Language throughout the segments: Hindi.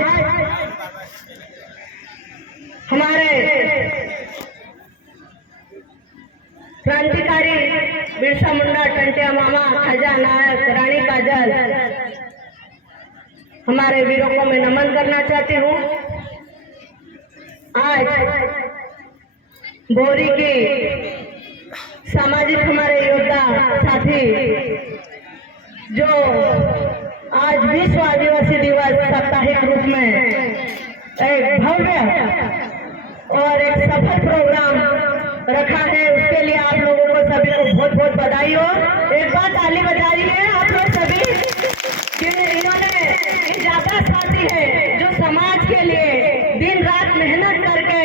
आज हमारे क्रांतिकारी बिरसा मुंडा, टंटिया मामा, खाजा नायक, रानी काजल, हमारे वीरों को मैं नमन करना चाहती हूँ। आज बोरी की सामाजिक हमारे योद्धा साथी जो आज विश्व आदिवासी दिवस साप्ताहिक रूप में एक भव्य और एक सफल प्रोग्राम रखा है, उसके लिए आप लोगों को सभी को बहुत बहुत बधाई हो। एक बार ताली बजा रही है आप लोग सभी कि इन्होंने ज्यादा साथी है जो समाज के लिए दिन रात मेहनत करके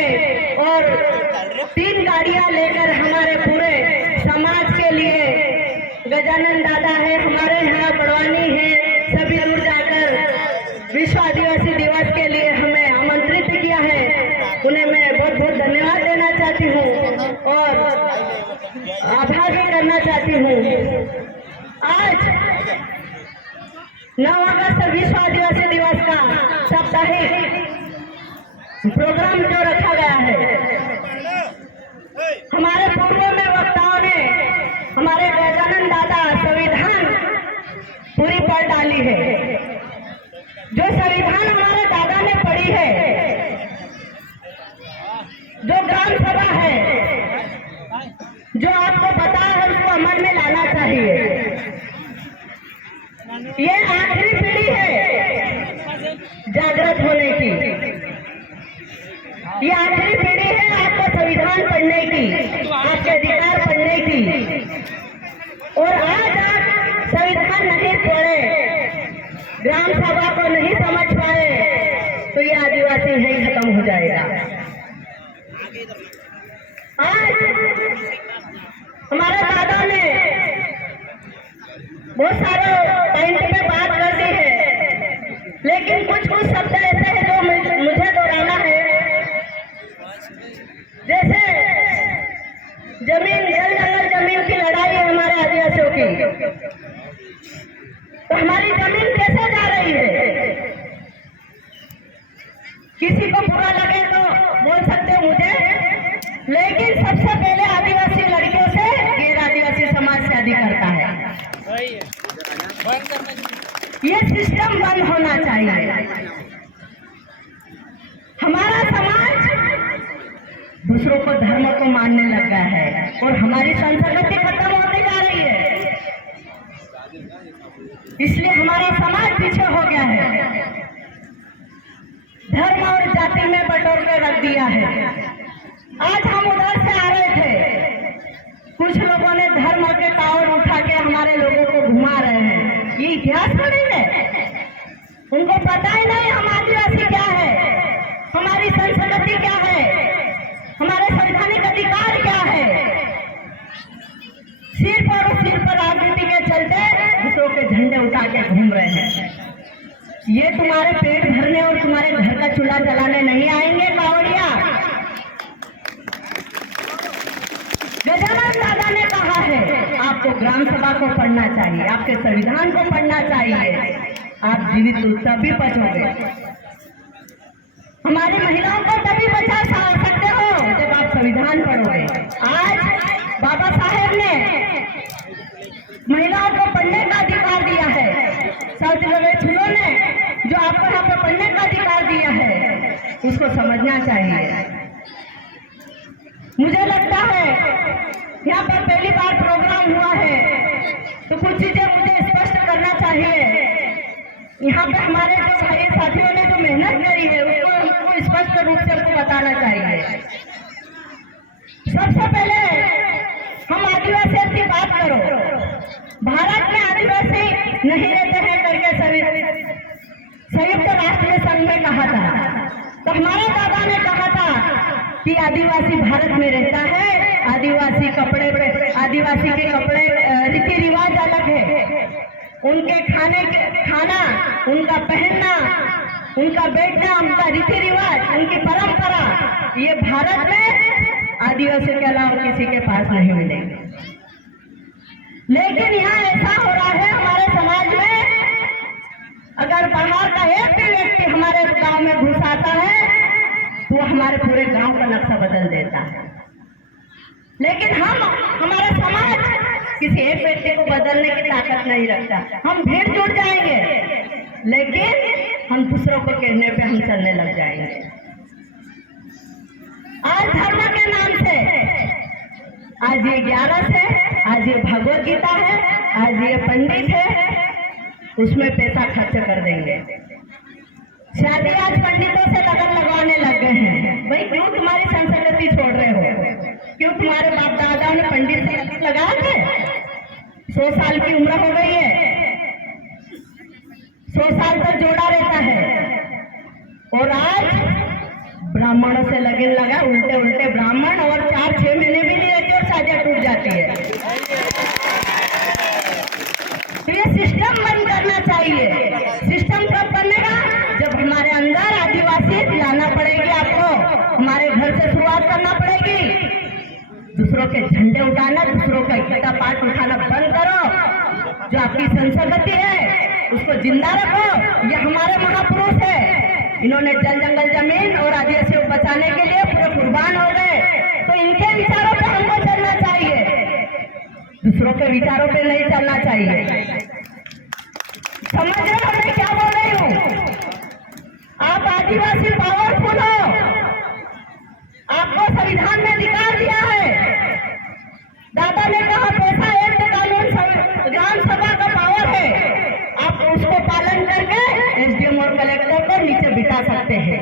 और 3 गाड़ियां लेकर हमारे पूरे समाज के लिए, गजानन दादा है हमारे यहाँ, बड़वानी है, सभी दूर जाकर विश्व आदिवासी दिवस के लिए हमें आमंत्रित किया है, उन्हें मैं बहुत बहुत धन्यवाद देना चाहती हूँ और आभार भी करना चाहती हूँ। आज 9 अगस्त विश्व आदिवासी दिवस का साप्ताहिक प्रोग्राम जो रखा गया है, हमारे पूर्व में वक्ताओं ने हमारे गजानन दादा संविधान पूरी पढ़ डाली है। जो संविधान हमारे दादा ने पढ़ी है, जो ग्राम सभा है, जो आपको पता है उसको अमल में लाना चाहिए। ये आखिरी पीढ़ी है जागृत होने की, ये आखिरी पीढ़ी है आपको संविधान पढ़ने की, आपके अधिकार पढ़ने की। और आज आप संविधान नहीं पढ़े, ग्राम सभा को नहीं समझ पाए, तो ये आदिवासी यही खत्म हो जाएगा। आज हमारे दादा ने बहुत सारे पॉइंट पे बात कर दी है, लेकिन कुछ कुछ शब्द ऐसे हैं जो मुझे दोहराना है। जैसे जमीन, जल जंगल जमीन की लड़ाई है हमारे आदिवासियों की, तो हमारी जमीन कैसे जा रही है? किसी को बुरा लगे तो बोल सकते हो मुझे, लेकिन सबसे पहले आदिवासी लड़कियों से गैर आदिवासी समाज शादी करता है। ये सिस्टम बंद होना चाहिए। हमारा समाज दूसरों को धर्म को मानने लगा है और हमारी संस्कृति खत्म होती जा रही है, इसलिए हमारा समाज पीछे हो गया है। धर्म और जाति में बटोर के रख दिया है। आज हम उधर से आ रहे थे, कुछ लोगों ने धर्म के टावर उठा के हमारे लोगों को घुमा रहे हैं। ये इतिहास थोड़ी है, उनको पता ही नहीं हम आदिवासी क्या है, हमारी संस्कृति क्या है, हमारे संवैधानिक अधिकार क्या है। सिर पर राजनीति के चलते दूसरों के झंडे उठा के घूम रहे हैं। ये तुम्हारे पेट भरने और तुम्हारे घर का चूल्हा जलाने नहीं आएंगे कावड़िया। गजानन दादा ने कहा है आपको ग्राम सभा को पढ़ना चाहिए, आपके संविधान को पढ़ना चाहिए, आप जीवित तभी बचोगे। हमारी महिलाओं को तभी बचा सकते हो जब आप संविधान पढ़ोगे। आज बाबा साहेब ने महिलाओं को पढ़ने का अधिकार दिया है, छुलो ने जो आपको यहाँ पे पढ़ने का अधिकार दिया है, उसको समझना चाहिए। मुझे लगता है यहाँ पर पहली बार प्रोग्राम हुआ है, तो कुछ चीजें मुझे स्पष्ट करना चाहिए। यहाँ पे हमारे जो भाई साथियों ने जो मेहनत करी है उसको स्पष्ट रूप से हमको बताना चाहिए। सबसे पहले हम आदिवासियों की बात करो, भारत में आदिवासी नहीं रहते हैं करके संयुक्त राष्ट्र संघ में कहा था, तो हमारे दादा ने कहा था कि आदिवासी भारत में रहता है, आदिवासी के कपड़े रीति रिवाज अलग है, उनके खाना, उनका पहनना, उनका बैठना, उनका रीति रिवाज, उनकी परंपरा, ये भारत में आदिवासियों के अलावा किसी के पास नहीं मिलेंगे। लेकिन यहाँ ऐसा हो रहा है हमारे समाज में, अगर बाहर का एक भी व्यक्ति हमारे गांव हमारे पूरे गांव का नक्शा बदल देता है। लेकिन हमारा समाज किसी एक व्यक्ति को बदलने की ताकत नहीं रखता। हम भीड़ जुट जाएंगे, लेकिन हम दूसरों को कहने पे हम चलने लग जाएंगे। आज धर्म के नाम से आज ये 11 है, आज ये भगवत गीता है, आज ये पंडित है, उसमें पैसा खर्च कर देंगे। शादी आज पंडितों से लगन लगवाने लग गए हैं। भाई क्यों तुम्हारी संस्कृति छोड़ रहे हो? क्यों तुम्हारे बाप दादाओं ने पंडित से लगन लगाए थे? 100 साल की उम्र हो गई है, 100 साल तक जोड़ा रहता है। और आज ब्राह्मणों से लगन लगा, उल्टे उल्टे ब्राह्मण, और 4-6 महीने भी नहीं रहते और साझा टूट जाती है। तो ये सिस्टम बंद करना चाहिए। सिस्टम कब बनेगा? जब हमारे अंदर आदिवासी लाना पड़ेगी, आपको हमारे घर से शुरुआत करना पड़ेगी। दूसरों के झंडे उठाना, दूसरों का गीता पाठ उठाना बंद करो। जो आपकी संस्कृति है उसको जिंदा रखो। ये हमारे महापुरुष है, इन्होंने जल जंगल जमीन और आदिवासियों को बचाने के लिए पूरे कुर्बान हो गए। तो इनके विचारों पे हमको चलना चाहिए, दूसरों के विचारों पे नहीं चलना चाहिए। समझ रहे हो मैं क्या बोल रही हूँ? आप आदिवासी पावरफुल हो, आपको संविधान में अधिकार दिया है। दादा ने कहा पैसा एक्ट कानून ग्राम सभा का पावर है, आप उसको पालन करके एसडीएम और कलेक्टर को नीचे बिठा सकते हैं।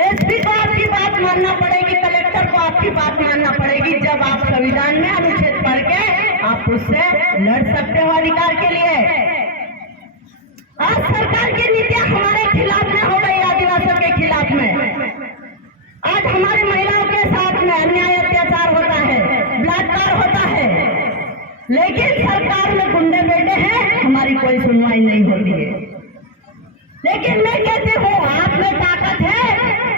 एसपी को आपकी बात मानना पड़ेगी, कलेक्टर को आपकी बात मानना पड़ेगी। जब आप संविधान में अनुच्छेद पढ़ के आप उससे लड़ सकते हो अधिकार के लिए। आज सरकार की नीतियां हमारे खिलाफ में हो गई, आदिवासियों के खिलाफ में। आज हमारी महिलाओं के साथ में अन्याय अत्याचार होता है, बलात्कार होता है, लेकिन सरकार में गुंडे बैठे हैं, हमारी कोई सुनवाई नहीं होती है। लेकिन मैं कहती हूँ आप में ताकत है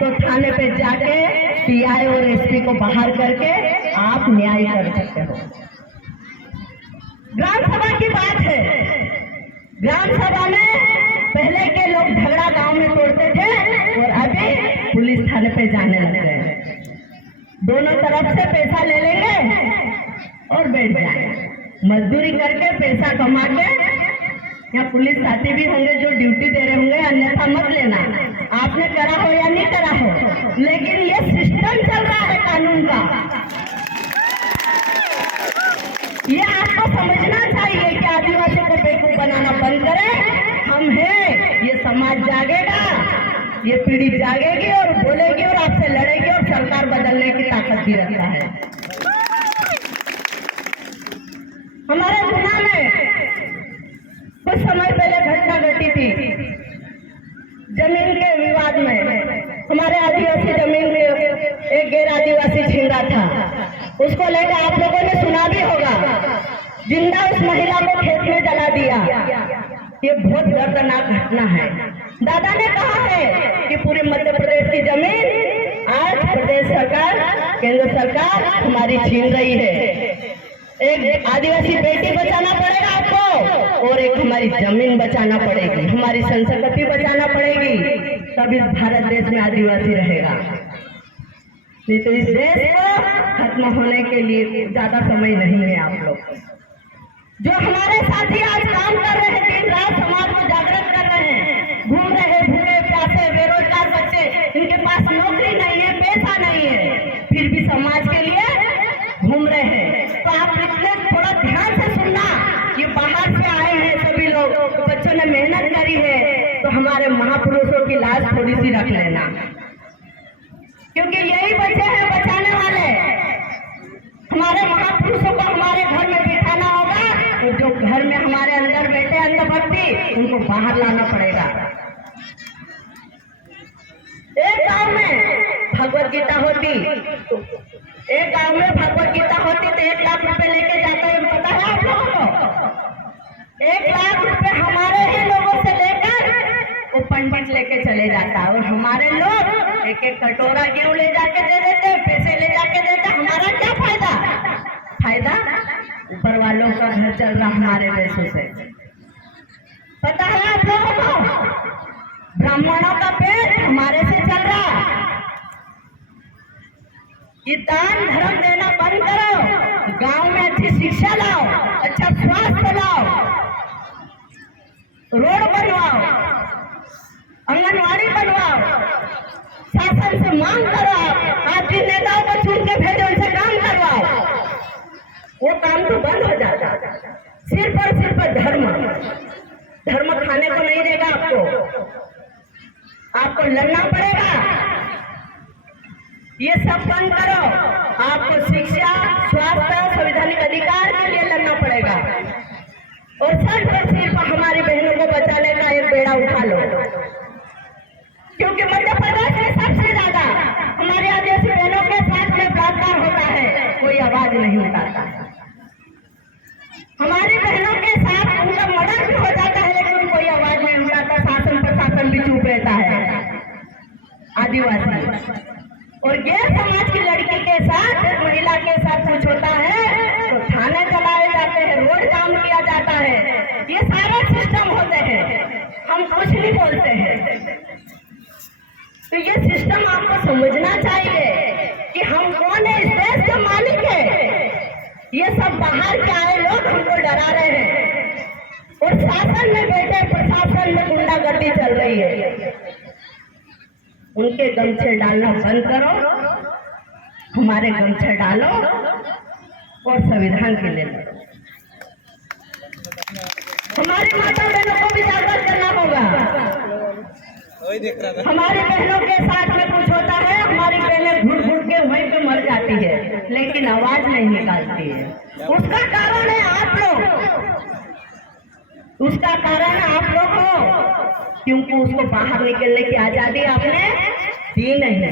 तो थाने पे जाके पीआई और एसपी को बाहर करके आप न्याय कर सकते हो। ग्राम सभा की बात है, ग्राम सभा में पहले के लोग झगड़ा गांव में तोड़ते थे और अभी पुलिस थाने पे जाने लग गए हैं। दोनों तरफ से पैसा ले लेंगे और बैठ जाएंगे, मजदूरी करके पैसा कमा के। या पुलिस साथी भी होंगे जो ड्यूटी दे रहे होंगे, अन्यथा मत लेना, आपने करा हो या नहीं करा हो, लेकिन ये सिस्टम चल रहा है कानून का। ये आपको समझना चाहिए कि आदिवासियों को बेवकूफ बनाना बंद करें। हम हैं, ये समाज जागेगा, ये पीढ़ी जागेगी और बोलेगी और आपसे लड़ेगी और सरकार बदलने की ताकत भी रखता है। हमारे गुना में कुछ समय पहले घटना घटी थी जमीन के विवाद में। हमारे आदिवासी जमीन में एक गैर आदिवासी छीन रहा था, उसको लेकर आप लोगों ने सुना भी होगा, जिंदा उस महिला को खेत में जला दिया। ये बहुत दर्दनाक घटना है। दादा ने कहा है कि पूरे मध्य प्रदेश की जमीन आज प्रदेश सरकार, केंद्र सरकार हमारी छीन रही है। एक आदिवासी बेटी बचाना पड़ेगा आपको और एक हमारी जमीन बचाना पड़ेगी, हमारी संस्कृति बचाना पड़ेगी, तब इस भारत देश में आदिवासी रहेगा। नहीं तो इस देश को खत्म होने के लिए ज्यादा समय नहीं है। आप लोग जो हमारे साथी आज काम कर रहे हैं, दिन रात समाज को जागृत कर रहे हैं, घूम रहे भूखे प्यासे बेरोजगार बच्चे, इनके पास नौकरी नहीं है, पैसा नहीं है, फिर भी समाज के लिए घूम रहे हैं। तो आप इसलिए थोड़ा ध्यान से सुनना, ये बाहर से आए हैं सभी लोग, बच्चों ने मेहनत करी है, तो हमारे महापुरुषों की लाज थोड़ी सी रख लेना, क्योंकि यही बच्चे हैं बचाने वाले। हमारे महापुरुषों को हमारे घर में बिठाना होगा, और जो घर में हमारे अंदर बैठे अंधभक्ति, उनको बाहर लाना पड़ेगा। एक गांव में भगवत गीता होती, एक गांव में भगवत गीता होती तो 1 लाख रुपए लेके जाता है, पता है आप लोगों को? 1 लाख रुपए हमारे ही लोगों से लेकर वो पंडित लेके चले जाता, और हमारे लोग एक एक कटोरा गेहूं ले जाके दे देते, पैसे ले जाके देते। हमारा क्या फायदा? फायदा ऊपर वालों का घर चल रहा हमारे पैसों से। पता है आप लोगों को? ब्राह्मणों का पेट हमारे ये दान धर्म देना बंद करो, गांव में अच्छी शिक्षा लाओ, अच्छा स्वास्थ्य लाओ, रोड बनवाओ, आंगनवाड़ी बनवाओ, शासन से मांग करो, आप जिन नेताओं को चुन के भेजो उनसे काम करवाओ, वो काम तो बंद हो जाता। सिर्फ और सिर्फ धर्म खाने को नहीं देगा, आपको लड़ना पड़ेगा। ये सब बंद करो, आपको शिक्षा, स्वास्थ्य, संवैधानिक अधिकार के लिए लड़ना पड़ेगा। और सिर्फ हमारी बहनों को बचाने का एक बेड़ा उठा लो, क्योंकि मध्य प्रदेश में सबसे ज्यादा हमारे आदिवासी बहनों के साथ में बलात्कार होता है, कोई आवाज नहीं उठाता। हमारी बहनों के साथ उनका मर्डर भी हो जाता है, लेकिन कोई आवाज नहीं उठाता, शासन प्रशासन भी चुप रहता है। आदिवासी और गैर समाज की लड़की के साथ, महिला के साथ कुछ होता है तो थाने चलाए जाते हैं, रोड काम किया जाता है, ये सारा सिस्टम होते हैं, हम कुछ नहीं बोलते हैं। तो ये सिस्टम आपको समझना चाहिए कि हम कौन है, इस देश के मालिक है। ये सब बाहर के आए लोग हमको डरा रहे हैं, और शासन में बैठे प्रशासन में गुंडागर्दी चल रही है। उनके गमछे डालना बंद करो, हमारे गमछे डालो और संविधान के लिए लड़ो। हमारी माता बहनों को भी जागृत करना होगा। हमारी बहनों के साथ में कुछ होता है, हमारी बहनें घुट घुट के वहीं पे मर जाती है, लेकिन आवाज नहीं निकालती है। उसका कारण है आप लोग, उसका कारण आप लोग हो, क्योंकि उसको बाहर निकलने की आजादी आपने दी नहीं।